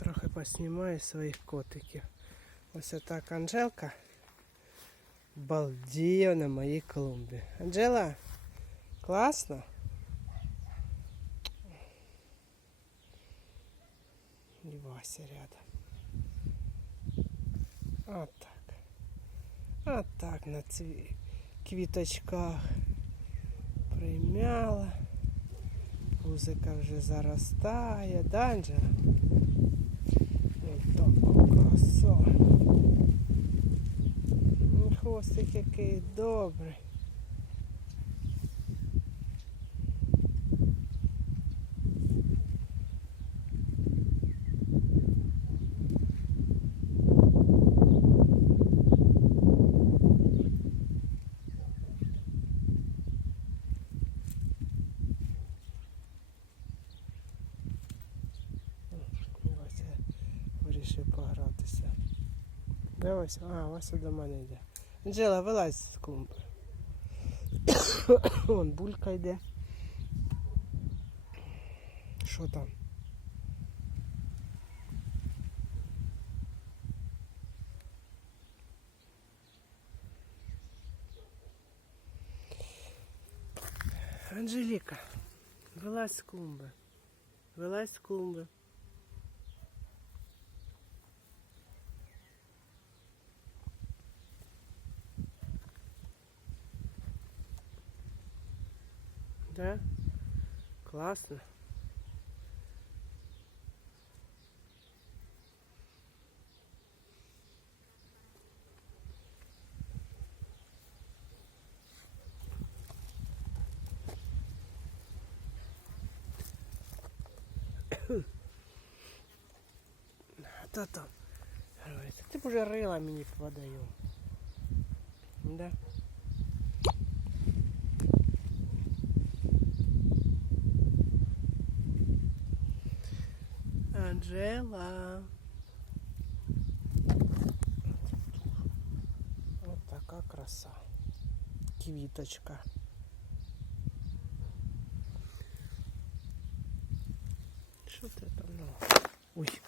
Трохи поснімаю своїх котиків. Ось так Анжелка балдіє на моїй клумбі. Анжела, класно? І Вася рядом. От так. От так на цві... квіточках примяла. Пузика вже заростає, да, Анжела? Ось так красу. Ну, Хвостик який добрий. Де Вася? А, Вася до мене йде. Анжела, вилазь з клумби. Вон булька йде. Що там? Анжеліка, вилазь з клумби. Вилазь з клумби. Да? Классно. Та там. Говорить, Ти б уже рила мені подаю. Да? Анжела. Вот така краса. Квіточка. Що ти там ну? Ой.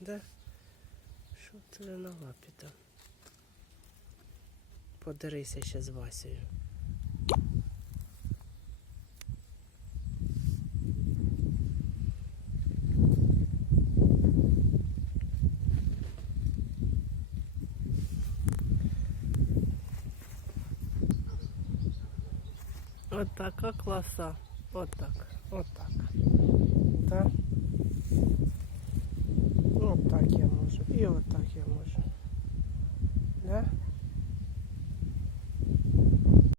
Да? Що ти на лапі там? Подерися ще з Васею. От така класа. От так. От так. Так? От так я можу. І от так.